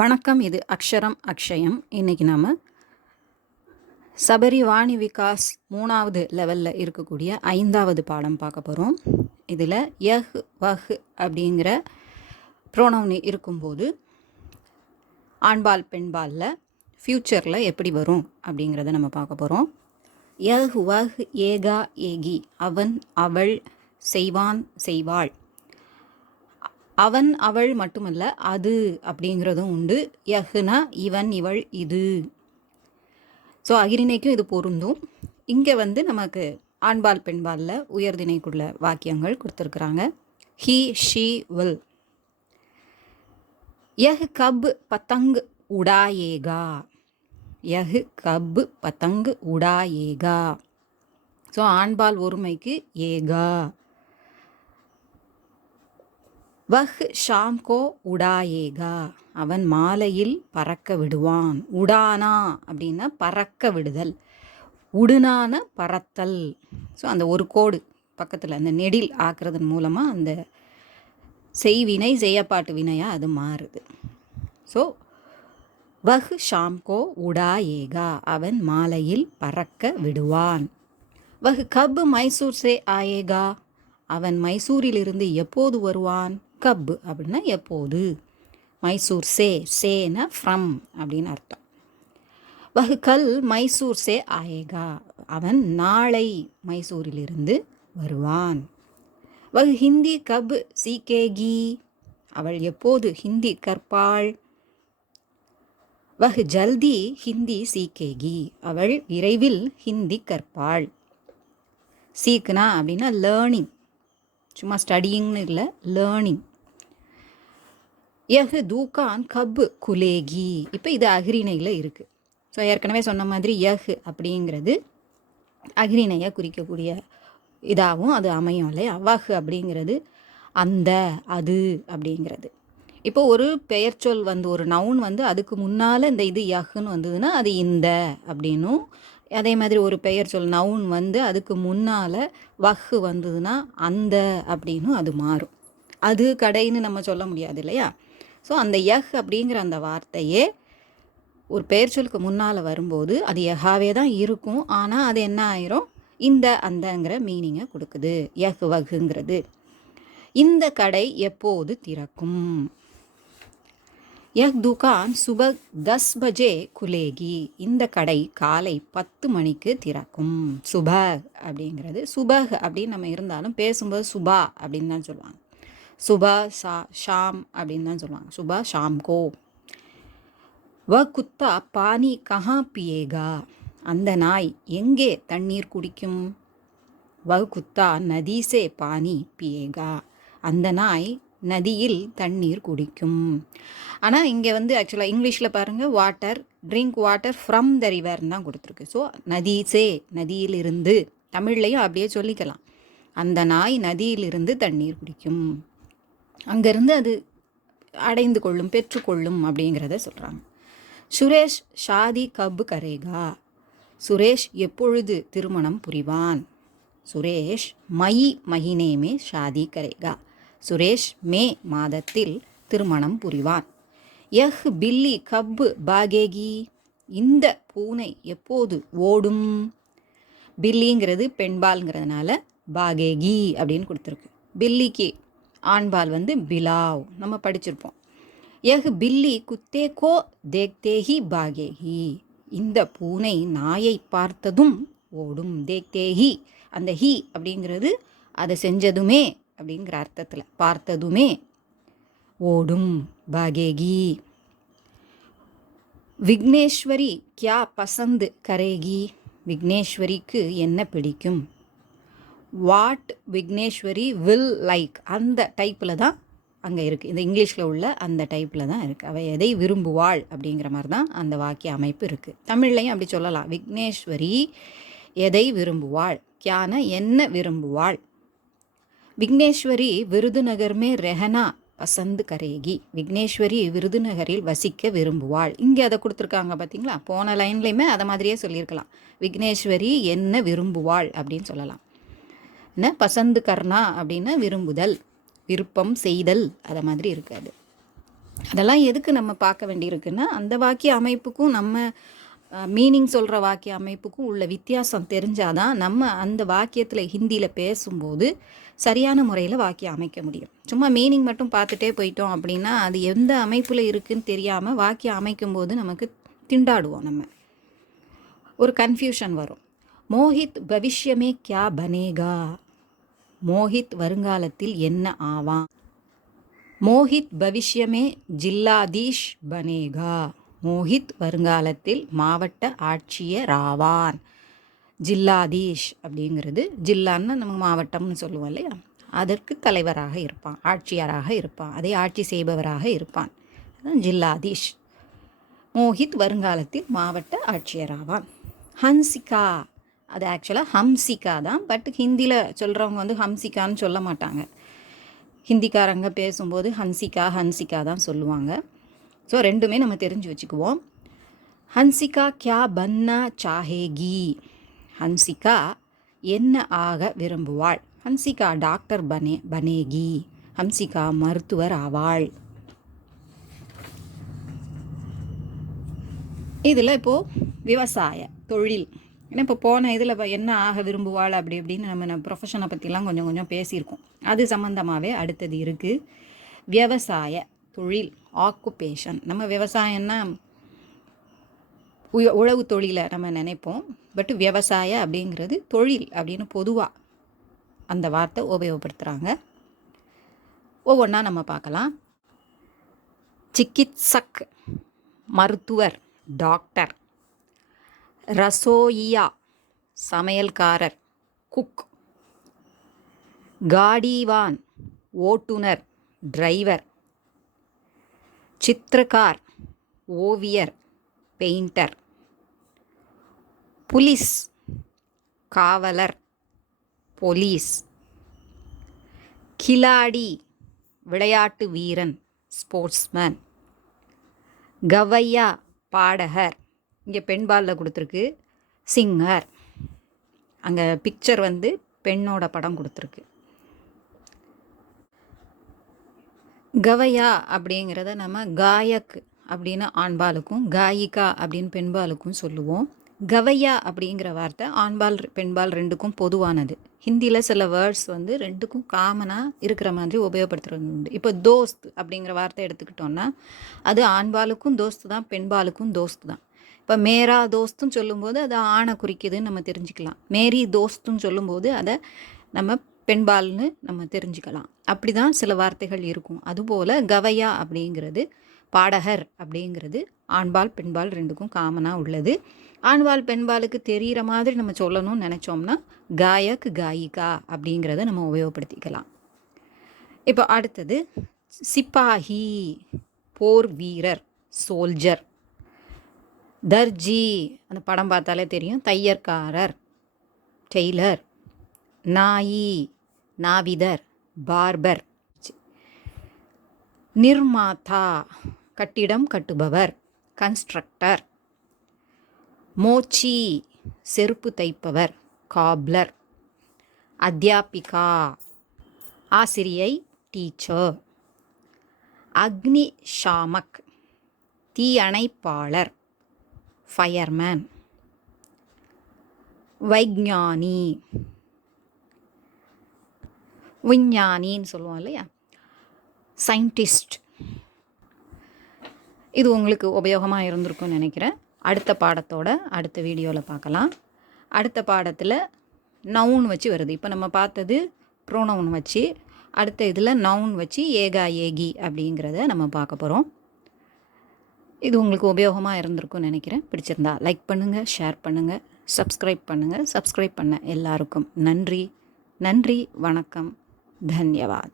வணக்கம். இது அக்ஷரம் அக்ஷயம். இன்றைக்கி நாம் சபரி வாணி விகாஸ் 3வது லெவலில் இருக்கக்கூடிய 5வது பாடம் பார்க்க போகிறோம். இதில் யஹ் வஹ் அப்படிங்கிற ப்ரோனவுன் இருக்கும்போது ஆண்பால் பெண்பாலில் ஃப்யூச்சரில் எப்படி வரும் அப்படிங்கிறத நம்ம பார்க்க போகிறோம். யஹ் வஹ் ஏகா ஏகி, அவன் அவள், செய்வான் செய்வாள். அவன் அவள் மட்டுமல்ல, அது அப்படிங்கிறதும் உண்டு. யஹ்னா இவன் இவள் இது. ஸோ அகிரிணைக்கும் இது பொருந்தும். இங்கே நமக்கு ஆண்பால் பெண்பாலில் உயர்திணைக்குள்ள வாக்கியங்கள் கொடுத்துருக்குறாங்க. He she will. யஹ் கப் பத்தங் உடாயேகா. யஹ் கப் பத்தங் உடாயேகா. ஸோ ஆண்பால் ஒருமைக்கு ஏகா. வஹ் ஷாம் கோ உடாயேகா, அவன் மாலையில் பறக்க விடுவான். உடானா அப்படின்னா பறக்க விடுதல், உடுனான பறத்தல். ஸோ அந்த ஒரு கோடு பக்கத்தில் அந்த நெடில் ஆக்குறதன் மூலமாக அந்த செய்வினை செய்யப்பாட்டு வினையாக அது மாறுது. ஸோ வஹ் ஷாம் கோ உடாயேகா, அவன் மாலையில் பறக்க விடுவான். வஹ் கப் மைசூர் சே ஆயேகா, அவன் மைசூரிலிருந்து எப்போது வருவான். கப் அப்படின்னா எப்போது. மைசூர் சேனா ஃப்ரம் அப்படின்னு அர்த்தம். வஹ் கல் மைசூர் சே ஆயேகா, அவன் நாளை மைசூரிலிருந்து வருவான். வஹ் ஹிந்தி கப் சீகேகி, அவள் எப்போது ஹிந்தி கற்பாள். வஹ் ஜல்தி ஹிந்தி சீகேகி, அவள் விரைவில் ஹிந்தி கற்பாள். சீக்னா அப்படின்னா லேர்னிங், சும்மா ஸ்டடியிங்னு இல்லை, லேர்னிங். யஹ் தூக்கான் கப் குலேகி, இப்போ இது அகிரிணையில் இருக்குது. ஸோ ஏற்கனவே சொன்ன மாதிரி யஹ் அப்படிங்கிறது அகிரிணையை குறிக்கக்கூடிய இதாகவும் அது அமையும் இல்லையா. வஹ் அப்படிங்கிறது அந்த அது அப்படிங்கிறது. இப்போ ஒரு பெயர் சொல் ஒரு நவுன் அதுக்கு முன்னால் இந்த இது யஹ்ன்னு வந்ததுன்னா அது இந்த அப்படின்னும், அதே மாதிரி ஒரு பெயர் சொல் நவுன் அதுக்கு முன்னால் வஹ் வந்ததுன்னா அந்த அப்படின்னும் அது மாறும். அது கடைன்னு நம்ம சொல்ல முடியாது இல்லையா. ஸோ அந்த யஹ் அப்படிங்கிற அந்த வார்த்தையே ஒரு பெயர் சொல்லுக்கு முன்னால் வரும்போது அது யஹாவே தான் இருக்கும். ஆனால் அது என்ன ஆயிரும், இந்த அந்தங்கிற மீனிங்கை கொடுக்குது யஹ் வஹ்ங்கிறது. இந்த கடை எப்போது திறக்கும். யஹ் துகான் சுபஹ் 10 பஜே குலேகி, இந்த கடை காலை 10 மணிக்கு திறக்கும். சுபஹ் அப்படிங்கிறது சுபஹ் அப்படின்னு நம்ம இருந்தாலும் பேசும்போது சுபா அப்படின்னு தான் சொல்லுவாங்க. சுபா ஷாம் அப்படின்னு தான் சொல்லுவாங்க. சுபா ஷாம் கோ. வ குத்தா பானி கஹா பியேகா, அந்த நாய் எங்கே தண்ணீர் குடிக்கும். வ குத்தா நதி சே பானி பியேகா, அந்த நாய் நதியில் தண்ணீர் குடிக்கும். ஆனால் இங்கே ஆக்சுவலாக இங்கிலீஷில் பாருங்கள், water drink water from the ரிவர்னு தான் கொடுத்துருக்கு. ஸோ நதி சே நதியிலிருந்து, தமிழ்லையும் அப்படியே சொல்லிக்கலாம். அந்த நாய் நதியிலிருந்து தண்ணீர் குடிக்கும், அங்கேருந்து அது அடைந்து கொள்ளும், பெற்றுக்கொள்ளும் அப்படிங்கிறத சொல்கிறாங்க. சுரேஷ் ஷாதி கப் கரேகா, சுரேஷ் எப்பொழுது திருமணம் புரிவான். சுரேஷ் மயி மஹினேமே ஷாதி கரேகா, சுரேஷ் மே மாதத்தில் திருமணம் புரிவான். யஹ் பில்லி கப் பாகேகி, இந்த பூனை எப்போது ஓடும். பில்லிங்கிறது பெண்பால்ங்கிறதுனால பாகேகி அப்படின்னு கொடுத்துருக்கு. பில்லிக்கு ஆண்பால் பிலாவ், நம்ம படிச்சிருப்போம். யஹ் பில்லி குத்தே கோ தேக்தேஹி பாகேஹி, இந்த பூனை நாயை பார்த்ததும் ஓடும். தேக்தேஹி, அந்த ஹி அப்படிங்கிறது அதை செஞ்சதுமே அப்படிங்கிற அர்த்தத்தில், பார்த்ததுமே ஓடும். பாகேகி. விக்னேஸ்வரி கியா பசந்த் கரேகி, விக்னேஸ்வரிக்கு என்ன பிடிக்கும். வாட் விக்னேஸ்வரி வில் லைக், அந்த டைப்பில் தான் அங்கே இருக்குது. இந்த இங்கிலீஷில் உள்ள அந்த டைப்பில் தான் இருக்குது. அவள் எதை விரும்புவாள் அப்படிங்கிற மாதிரி தான் அந்த வாக்கிய அமைப்பு இருக்குது. தமிழ்லையும் அப்படி சொல்லலாம். விக்னேஸ்வரி எதை விரும்புவாள். கியான என்ன விரும்புவாள். விக்னேஸ்வரி விருதுநகர்மே ரெஹனா பசந்த் கரேகி, விக்னேஸ்வரி விருதுநகரில் வசிக்க விரும்புவாள். இங்கே அதை கொடுத்துருக்காங்க பார்த்தீங்களா. போன லைன்லேயுமே அதை மாதிரியே சொல்லியிருக்கலாம். விக்னேஸ்வரி என்ன விரும்புவாள் அப்படின்னு சொல்லலாம். என்ன பசந்து கர்ணா அப்படின்னா விரும்புதல், விருப்பம் செய்தல், அதை மாதிரி இருக்காது. இதெல்லாம் எதுக்கு நம்ம பார்க்க வேண்டியிருக்குன்னா, அந்த வாக்கிய அமைப்புக்கும் நம்ம மீனிங் சொல்கிற வாக்கிய அமைப்புக்கும் உள்ள வித்தியாசம் தெரிஞ்சாதான் நம்ம அந்த வாக்கியத்தில் ஹிந்தியில் பேசும்போது சரியான முறையில் வாக்கியம் அமைக்க முடியும். சும்மா மீனிங் மட்டும் பார்த்துட்டே போயிட்டோம் அப்படின்னா அது எந்த அமைப்பில் இருக்குதுன்னு தெரியாமல் வாக்கியம் அமைக்கும்போது நமக்கு திண்டாடுவோம், நம்ம ஒரு கன்ஃபியூஷன் வரும். மோஹித் பவிஷ்யமே கியா பனேகா, மோஹித் வருங்காலத்தில் என்ன ஆவான். மோஹித் பவிஷ்யமே ஜில்லாதீஷ் பனேகா, மோஹித் வருங்காலத்தில் மாவட்ட ஆட்சியராவான். ஜில்லாதீஷ் அப்படிங்கிறது, ஜில்லான்னு நம்ம மாவட்டம்னு சொல்லுவோம் இல்லையா, அதற்கு தலைவராக இருப்பான், ஆட்சியராக இருப்பான், அதை ஆட்சி செய்பவராக இருப்பான். ஜில்லாதீஷ். மோஹித் வருங்காலத்தில் மாவட்ட ஆட்சியராவான். ஹன்சிகா, அது ஆக்சுவலாக ஹம்சிகா தான், பட் ஹிந்தியில் சொல்கிறவங்க வந்து ஹம்சிகான்னு சொல்ல மாட்டாங்க. ஹிந்திக்காரங்க பேசும்போது ஹன்சிகா ஹன்சிகா தான் சொல்லுவாங்க. ஸோ ரெண்டுமே நம்ம தெரிஞ்சு வச்சுக்குவோம். ஹன்சிகா கியா பன்னா சாஹேகி, ஹன்சிகா என்ன ஆக விரும்புவாள். ஹன்சிகா டாக்டர் பனேகி, ஹன்சிகா மருத்துவர் ஆவாள். இதில் இப்போது விவசாய தொழில், ஏன்னா இப்போ போன இதில் என்ன ஆக விரும்புவாள் அப்படி இப்படின்னு நம்ம ப்ரொஃபஷனை பற்றிலாம் கொஞ்சம் கொஞ்சம் பேசியிருக்கோம். அது சம்மந்தமாகவே அடுத்தது இருக்குது. விவசாய தொழில், ஆக்குபேஷன். நம்ம விவசாயம்னா உழவு தொழிலை நம்ம நினைப்போம், பட் விவசாய அப்படிங்கிறது தொழில் அப்படின்னு பொதுவாக அந்த வார்த்தை உபயோகப்படுத்துகிறாங்க. ஒவ்வொன்றா நம்ம பார்க்கலாம். சிகித்சக் மருத்துவர், டாக்டர். ரசோயியா சமையல்காரர், குக். காடிவான் ஓட்டுநர், டிரைவர். சித்திரக்கார் ஓவியர், பெயிண்டர். புலிஸ் காவலர், போலீஸ். கிலாடி விளையாட்டு வீரன், ஸ்போர்ட்ஸ்மேன். கவையா பாடகர், இங்கே பெண்பாலில் கொடுத்துருக்கு. சிங்கர், அங்கே பிக்சர் வந்து பெண்ணோட படம் கொடுத்துருக்கு. கவையா அப்படிங்கிறத நம்ம காயக் அப்படின்னு ஆண்பாலுக்கும், காயிகா அப்படின்னு பெண்பாலுக்கும் சொல்லுவோம். கவையா அப்படிங்கிற வார்த்தை ஆண்பால் பெண்பால் ரெண்டுக்கும் பொதுவானது. ஹிந்தியில் சில வேர்ட்ஸ் வந்து ரெண்டுக்கும் காமனாக இருக்கிற மாதிரி உபயோகப்படுத்துறது உண்டு. இப்போ தோஸ்த் அப்படிங்கிற வார்த்தை எடுத்துக்கிட்டோன்னா அது ஆண்பாலுக்கும் தோஸ்து தான், பெண்பாலுக்கும் தோஸ்து தான். இப்போ மேரா தோஸ்துன்னு சொல்லும்போது அது ஆணை குறிக்குதுன்னு நம்ம தெரிஞ்சுக்கலாம். மேரி தோஸ்துன்னு சொல்லும்போது அதை நம்ம பெண்பால்னு நம்ம தெரிஞ்சுக்கலாம். அப்படி தான் சில வார்த்தைகள் இருக்கும். அதுபோல் கவையா அப்படிங்கிறது, பாடகர் அப்படிங்கிறது ஆண்பால் பெண்பால் ரெண்டுக்கும் காமனாக உள்ளது. ஆண்பால் பெண்பாலுக்கு தெரிகிற மாதிரி நம்ம சொல்லணும்னு நினச்சோம்னா காயக் காயிகா அப்படிங்கிறத நம்ம உபயோகப்படுத்திக்கலாம். இப்போ அடுத்தது சிப்பாஹி, போர் வீரர், சோல்ஜர். தர்ஜி, அந்த படம் பார்த்தாலே தெரியும், தையற்காரர், டெய்லர். நாயி நாவிதர், பார்பர். நிர்மாதா கட்டிடம் கட்டுபவர், கன்ஸ்ட்ரக்டர். மோச்சி செருப்பு தைப்பவர், காப்லர். அத்தியாபிகா ஆசிரியை, டீச்சர். அக்னி ஷாமக் தீயணைப்பாளர், ஃபயர்மேன். வைஜ்ஞானி விஞ்ஞானின்னு சொல்லுவோம் இல்லையா, சயின்டிஸ்ட். இது உங்களுக்கு உபயோகமாக இருந்திருக்கும்னு நினைக்கிறேன். அடுத்த பாடத்தோட அடுத்த வீடியோவில் பார்க்கலாம். அடுத்த பாடத்தில் நவுன் வச்சு வருது. இப்போ நம்ம பார்த்தது ப்ரோனவுன் வச்சு, அடுத்த இதில் நவுன் வச்சு ஏகா ஏகி அப்படிங்கிறத நம்ம பார்க்க போகிறோம். இது உங்களுக்கு உபயோகமாக இருந்திருக்கும்னு நினைக்கிறேன். பிடிச்சிருந்தா லைக் பண்ணுங்கள், ஷேர் பண்ணுங்கள், சப்ஸ்கிரைப் பண்ணுங்கள். சப்ஸ்கிரைப் பண்ண எல்லாருக்கும் நன்றி. நன்றி, வணக்கம், धन्यवाद.